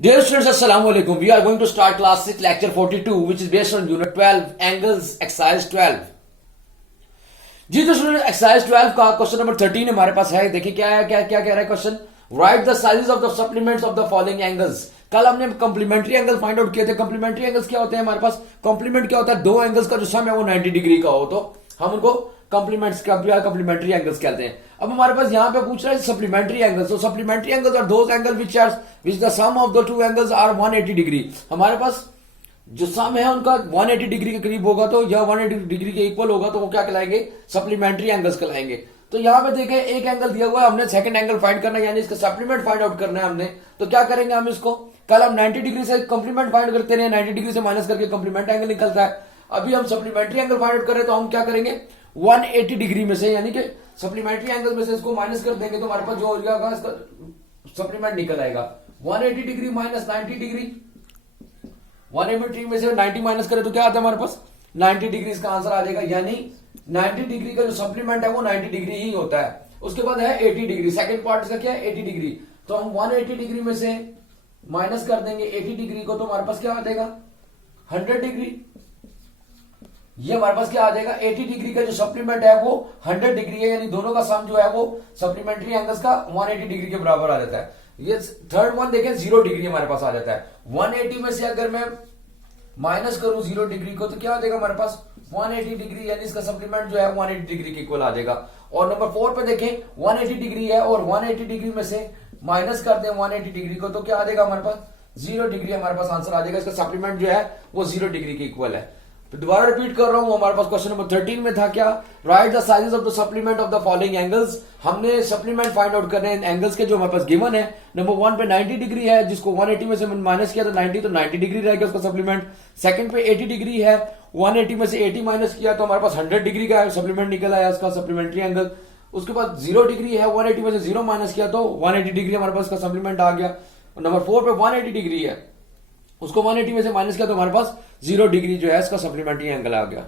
Dear students, Assalamu alaikum. We are going to start class 6, lecture 42, which is based on unit 12, angles, exercise 12. जी तो student exercise 12 का question number 13 हमारे पास है। देखिए क्या है, क्या क्या कह रहा है question. Right the sizes of the supplements of the following angles. कल हमने कॉम्प्लीमेंट्री एंगल फाइंड आउट किए थे। कॉम्प्लीमेंट्री एंगल्स क्या होते हैं हमारे पास? कॉम्प्लीमेंट क्या होता है? दो एंगल्स का जो सम है वो 90 डिग्री का हो तो हम उनको कॉम्प्लीमेंट्री एंगल्स कहते हैं। अब हमारे पास यहाँ पे पूछ रहा है सप्लीमेंट्री एंगल्स। तो supplementary angles are those angle which the sum of the two angles are 180 degree. हमारे पास जो सम है उनका 180 डिग्री के करीब होगा तो या 180 डिग्री के इक्वल होगा तो वो क्या कहलाएंगे? सप्लीमेंट्री एंगल्स कहलाएंगे। तो यहाँ पे देखें एक एंगल दिया हुआ है, हमने सेकंड एंगल फाइंड करना है यानी इसका सप्लीमेंट फाइंड आउट करना है हमने। तो क्या करेंगे हम इसको? कल हम 90 डिग्री से कॉम्प्लीमेंट फाइंड करते हैं, 90 डिग्री से माइनस करके कॉम्प्लीमेंट एंगल निकलता है। अभी हम सप्लीमेंट्री एंगल फाइंड आउट करें तो हम क्या करेंगे? 180 डिग्री में से यानी कि सप्लीमेंट्री एंगल में से इसको माइनस कर देंगे तो हमारे पास जो हो जाएगा इसका सप्लीमेंट निकल आएगा। 180 डिग्री माइनस 90 डिग्री, 180 में से 90 माइनस करें तो क्या आता है हमारे पास? 90 डिग्री इसका आंसर आ जाएगा। यानी 90 डिग्री का जो सप्लीमेंट है वो 90 डिग्री ही होता है। उसके बाद है 80 डिग्री, सेकंड पार्ट इसका क्या है? 80 डिग्री। तो हम 180 डिग्री में से माइनस कर देंगे 80 डिग्री को तो हमारे पास क्या आ जाएगा? 100 डिग्री। ये हमारे पास क्या आ जाएगा? 80 डिग्री का जो सप्लीमेंट है वो 100 डिग्री है, यानी दोनों का सम जो है वो सप्लीमेंट्री एंगल्स का 180 डिग्री के बराबर आ जाता है। ये थर्ड वन देखें 0 डिग्री हमारे पास आ जाता है। 180 में से अगर मैं माइनस करूं 0 डिग्री को तो क्या आ जाएगा हमारे पास? 180 डिग्री, यानी इसका सप्लीमेंट जो है 180 डिग्री के इक्वल आ जाएगा। और नंबर 4 पे देखें 180 डिग्री है और 180 डिग्री में से माइनस कर दें 180 डिग्री को तो क्या आ जाएगा हमारे पास? 0 डिग्री हमारे पास आंसर आ जाएगा। इसका सप्लीमेंट जो है वो 0 डिग्री के इक्वल है। तो दोबारा रिपीट कर रहा हूं, हमारे पास क्वेश्चन नंबर 13 में था क्या? Right the sizes of the supplement of the following angles. हमने सप्लीमेंट फाइंड आउट करने हैं एंगल्स के जो हमारे पास गिवन है। नंबर 1 पे 90 डिग्री है जिसको 180 में से माइनस किया तो 90 डिग्री रहेगा उसका सप्लीमेंट। सेकंड पे 80 डिग्री है, 180 में से 80 माइनस किया तो हमारे पास 100 डिग्री का सप्लीमेंट निकल आया उसका सप्लीमेंट्री एंगल। उसके बाद 0 डिग्री है, 180 में से 0 माइनस किया तो 180 डिग्री हमारे पास का सप्लीमेंट आ गया। नंबर 4 पे 180 डिग्री है, उसको 180 में से माइनस किया तो हमारे पास 0 डिग्री जो है इसका सप्लीमेंट्री एंगल आ गया।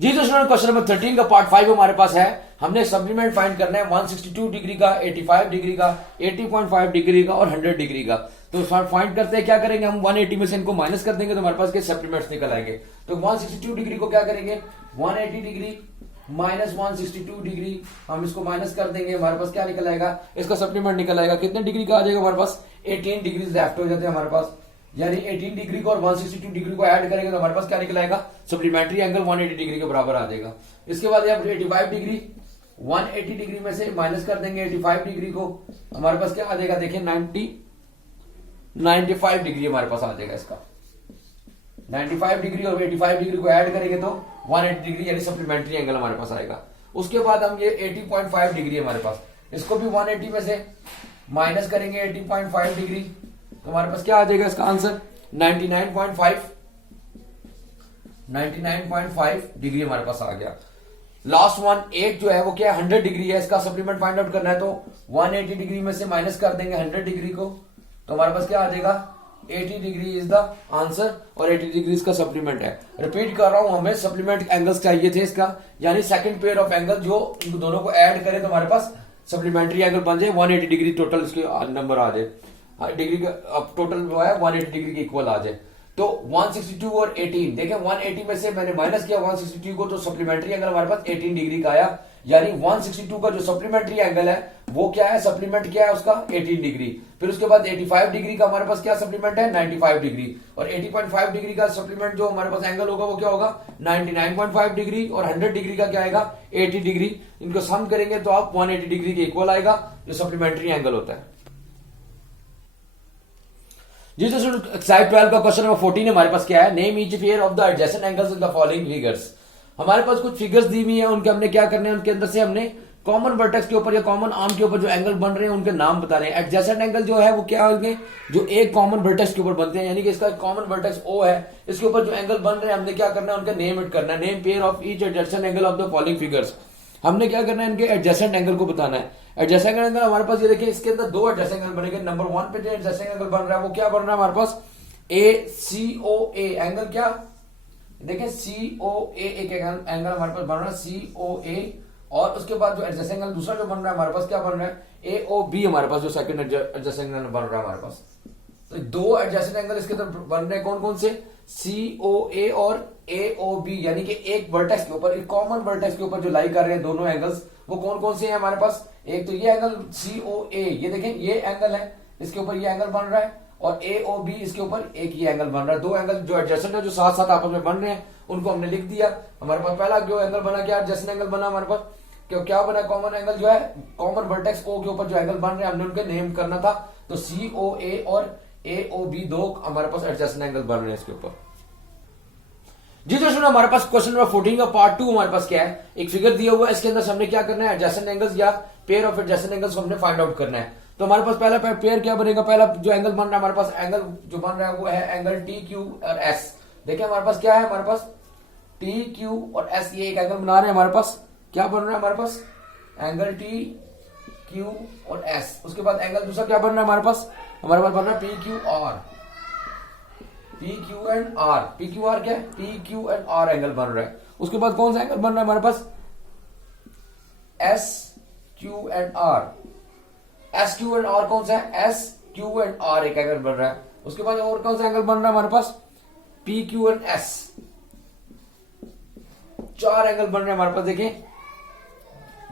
जी तो स्टूडेंट क्वेश्चन नंबर 13 का पार्ट 5 हमारे पास है। हमने सप्लीमेंट फाइंड करना है 162 डिग्री का, 85 डिग्री का, 80.5 डिग्री का और 100 डिग्री का। तो फाइंड करते हैं, क्या करेंगे हम? 180 में से इनको माइनस कर देंगे तो हमारे पास के सप्लीमेंट्स निकल आएंगे। तो 162 डिग्री को क्या करेंगे? 180 डिग्री माइनस 162 डिग्री, हम इसको माइनस कर देंगे, हमारे पास क्या निकल आएगा? इसका सप्लीमेंट निकल आएगा। कितने डिग्री का आ जाएगा हमारे पास? 18 डिग्री लेफ्ट हो जाते हैं हमारे पास, यानी 18 डिग्री को और 162 डिग्री को ऐड करेंगे तो हमारे पास क्या निकल आएगा? सप्लीमेंट्री एंगल 180 डिग्री के बराबर आ जाएगा। इसके बाद यहाँ 85 डिग्री, 180 डिग्री में से माइनस कर देंगे 85 डिग्री को, हमारे पास क्या आ जाएगा? देखिए 95 डिग्री हमारे पास आ जाएगा। इसका 95 डिग्री और 85 डिग्री को ऐड करेंगे तो 180 डिग्री यानी सप्लीमेंट्री एंगल हमारे पास आएगा। उसके बाद हम ये 80.5 डिग्री हमारे पास, इसको भी 180 में से माइनस करेंगे 80.5 डिग्री तो हमारे पास क्या आ जाएगा इसका आंसर? 99.5 डिग्री हमारे पास आ गया। लास्ट वन एक जो है वो क्या है? 100 डिग्री है। इसका सप्लीमेंट फाइंड आउट करना है तो 180 डिग्री में से माइनस कर देंगे 100 डिग्री को तो हमारे पास क्या आ जाएगा? 80 डिग्री इज द आंसर और 80 डिग्री इसका सप्लीमेंट है। रिपीट कर रहा हूं, हमें सप्लीमेंट एंगल्स चाहिए थे इसका, यानी सेकंड पेयर ऑफ एंगल जो दोनों को ऐड करें तो हमारे पास सप्लीमेंट्री एंगल बन जाए 180 डिग्री टोटल इसके नंबर आ जाए। डिग्री का टोटल जो है 180 डिग्री के इक्वल आ जाए। तो 162 और 18 देखें, 180 में से मैंने माइनस किया 162 को तो सप्लीमेंट्री एंगल हमारे पास 18 डिग्री का आया, यानी 162 का जो सप्लीमेंट्री एंगल है वो क्या है? सप्लीमेंट क्या है उसका? 18 डिग्री। फिर उसके बाद 85 डिग्री का हमारे पास क्या सप्लीमेंट है? 95 डिग्री। और 80.5 डिग्री का सप्लीमेंट जो हमारे पास एंगल होगा वो क्या होगा? 99.5 डिग्री। और 100 डिग्री का क्या आएगा? 80 डिग्री। इनको सम करेंगे तो आप 180 डिग्री के इक्वल आएगा जो सप्लीमेंट्री एंगल होता है। जी तो एक्सरसाइज 12 का क्वेश्चन नंबर 14 हमारे पास क्या है? Name each pair of the adjacent angles in the following figures. हमारे पास कुछ फिगर्स दी हुई है, उनके हमने क्या करने हैं? उनके अंदर से हमने कॉमन वर्टेक्स के ऊपर या कॉमन आर्म के ऊपर जो एंगल बन रहे हैं उनके नाम बता रहे हैं। एडजेसेंट एंगल जो है वो क्या होंगे? जो एक कॉमन वर्टेक्स के ऊपर बनते हैं, यानी कि इसका कॉमन वर्टेक्स O है, इसके ऊपर जो एंगल बन रहे हैं हमने क्या करना है? उनका नेम इट करना है। Name pair of each adjacent angle of the following figures. हमने क्या करना है? इनके एडजेसेंट एंगल को बताना है। एडजेसेंट एंगल हमारे पास ये देखिए, इसके अंदर दो एडजेसेंट एंगल बनेंगे। नंबर 1 पे जो एडजेसेंट एंगल बन रहा है वो क्या बन रहा है हमारे पास? ACOA angle. क्या देखें? COA एक एंगल हमारे पास बन रहा है COA। और उसके बाद जो एडजेसेंट एंगल दूसरा जो बन रहा है हमारे पास क्या बन रहा है? AOB हमारे पास जो सेकंड एडजेसेंट एंगल बन रहा है हमारे पास। तो दो एडजेसेंट एंगल इसके अंदर बन रहे हैं, कौन कौन से, COA और AOB, यानी कि एक वर्टेक्स के ऊपर, एक कॉमन वर्टेक्स के ऊपर जो लाई कर रहे हैं दोनों एंगल्स, वो कौन कौन से हैं हमारे पास। एक तो ये एंगल COA, ये देखें ये एंगल है, इसके ऊपर ये एंगल बन रहा है, और AOB इसके ऊपर एक ही एंगल बन रहा है। दो एंगल जो एडजेसेंट है, जो साथ साथ आपस में बन रहे हैं, उनको हमने लिख दिया। हमारे पास पहला जो एंगल बना, क्या एडजेसेंट एंगल बना हमारे पास, क्यों क्या बना, कॉमन एंगल जो है, कॉमन वर्टेक्स O के ऊपर जो एंगल बन रहे हैं, हमने उनके नेम करना था। तो COA और AOB दो हमारे पास एडजेसेंट एंगल बन रहे हैं इसके ऊपर। जी दोस्तों, हमारे पास क्वेश्चन नंबर 14 का पार्ट 2 हमारे पास क्या है, एक फिगर दिया हुआ है, इसके अंदर हमने क्या करना है, एडजेसेंट एंगल्स या पेयर ऑफ एडजेसेंट एंगल्स को हमने फाइंड आउट करना है। तो हमारे पास पहला पेयर क्या बनेगा, पहला जो एंगल बन रहा है हमारे पास, एंगल जो बन रहा है वो है एंगल TQ और S। देखिए हमारे पास क्या है, हमारे पास TQ और S, ये एक एंगल बना रहे हैं हमारे पास। क्या बन रहा है हमारे पास, एंगल TQ और S। उसके बाद एंगल दूसरा क्या बन रहा है हमारे पास बन रहा है PQR एंड R। PQR क्या है, PQ एंड R एंगल बन रहा है। उसके बाद कौन सा एंगल बन रहा है हमारे पास, SQ and R। SQ and R कौन सा है, SQ एंड R एक एंगल बन रहा है। उसके बाद और कौन सा एंगल बन रहा है हमारे पास, PQ एंड S। चार एंगल बन रहे हैं हमारे पास, देखिए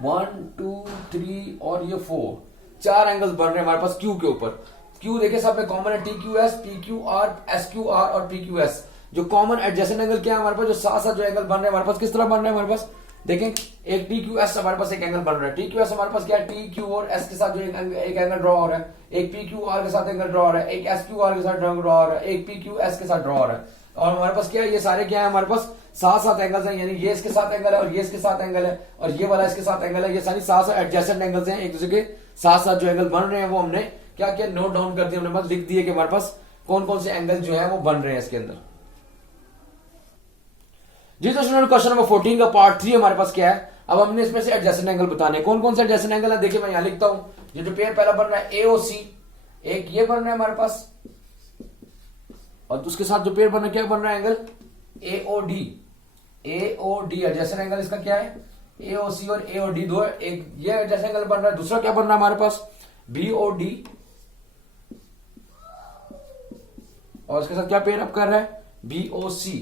1 2 3 और ये 4, चार एंगल्स बन रहे हैं हमारे पास Q के ऊपर। Q देखिए सब में कॉमन है, TQS, PQR, SQR और PQS। जो कॉमन एडजेसेंट एंगल क्या है हमारे पास, जो साथ साथ जो एंगल बन रहे हैं हमारे पास, किस तरह बन रहे हैं हमारे पास, देखें एक TQS हमारे पास एक एंगल बन रहा है। TQS हमारे पास क्या है, TQ और S के साथ जो एक एंगल ड्रॉ हो रहा है, एक PQR के साथ एंगल ड्रॉ हो रहा है, एक SQR के साथ ड्रॉ हो रहा है, एक PQS के साथ ड्रॉ हो रहा है। और हमारे पास क्या है, ये सारे क्या है हमारे पास साथ साथ एंगल्स हैं, यानी ये इसके साथ एंगल है और ये इसके साथ एंगल है और ये वाला इसके साथ एंगल है। ये सारी साथ साथ एडजेसेंट एंगल्स हैं, एक दूसरे के साथ साथ जो एंगल बन रहे हैं वो हमने क्या किया, नोट डाउन कर दिया, हमने बस लिख दिए कि हमारे पास कौन कौन से एंगल जो है वो बन रहे हैं इसके अंदर। जी दोस्तों, क्वेश्चन नंबर 14 का पार्ट 3 हमारे पास क्या है, अब हमने इसमें से एडजेसेंट एंगल बताने, कौन कौन से एडजेसेंट एंगल है। देखिए मैं यहां लिखता हूं, ये जो पेयर पहला बन रहा है AOC, एक ये बन रहा है हमारे पास, और उसके साथ जो पेयर बन रहा है क्या बन रहा है, एंगल AOD एडजेसेंट एंगल इसका क्या है, AOC और AOD दो, एक ये एडजेसेंट एंगल बन रहा है। दूसरा क्या बन रहा है हमारे पास, BOD, और इसके साथ क्या पेयर अप कर रहा है, BOC।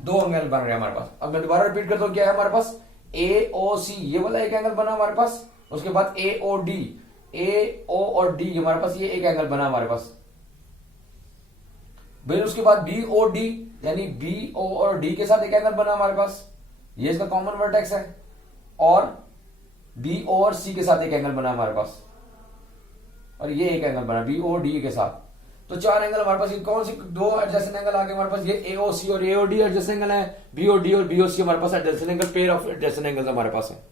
दो एंगल बन रहे हैं हमारे पास। अब मैं दोबारा रिपीट करता हूं, क्या है हमारे पास, AOC ये वाला एक एंगल बना हमारे पास। उसके बाद AOD, AO और D हमारे पास ये एक एंगल बना हमारे पास। फिर उसके बाद BOD यानी BO और D के साथ एक एंगल बना हमारे पास, ये इसका कॉमन वर्टेक्स है। और BO और C के साथ एक एंगल बना हमारे पास, और ये एक एंगल बना BOD के साथ। तो चार एंगल हमारे पास, कौन सी दो एडजेसेंट एंगल आगे हमारे पास, ये AOC और AOD एडजेसेंट एंगल है, BOD और BOC हमारे पास adjacent angle, pair of adjacent angles हमारे पास है।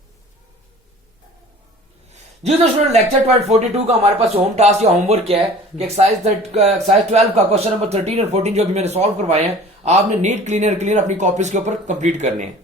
जी दोस्तों, लेक्चर 42 का हमारे पास होम टास्क या होमवर्क क्या है कि एक्सरसाइज 12 का क्वेश्चन नंबर 13 और 14 जो अभी मैंने सॉल्व करवाए हैं, आपने नीट क्लीनर अपनी कॉपीज के ऊपर कंप्लीट करने हैं।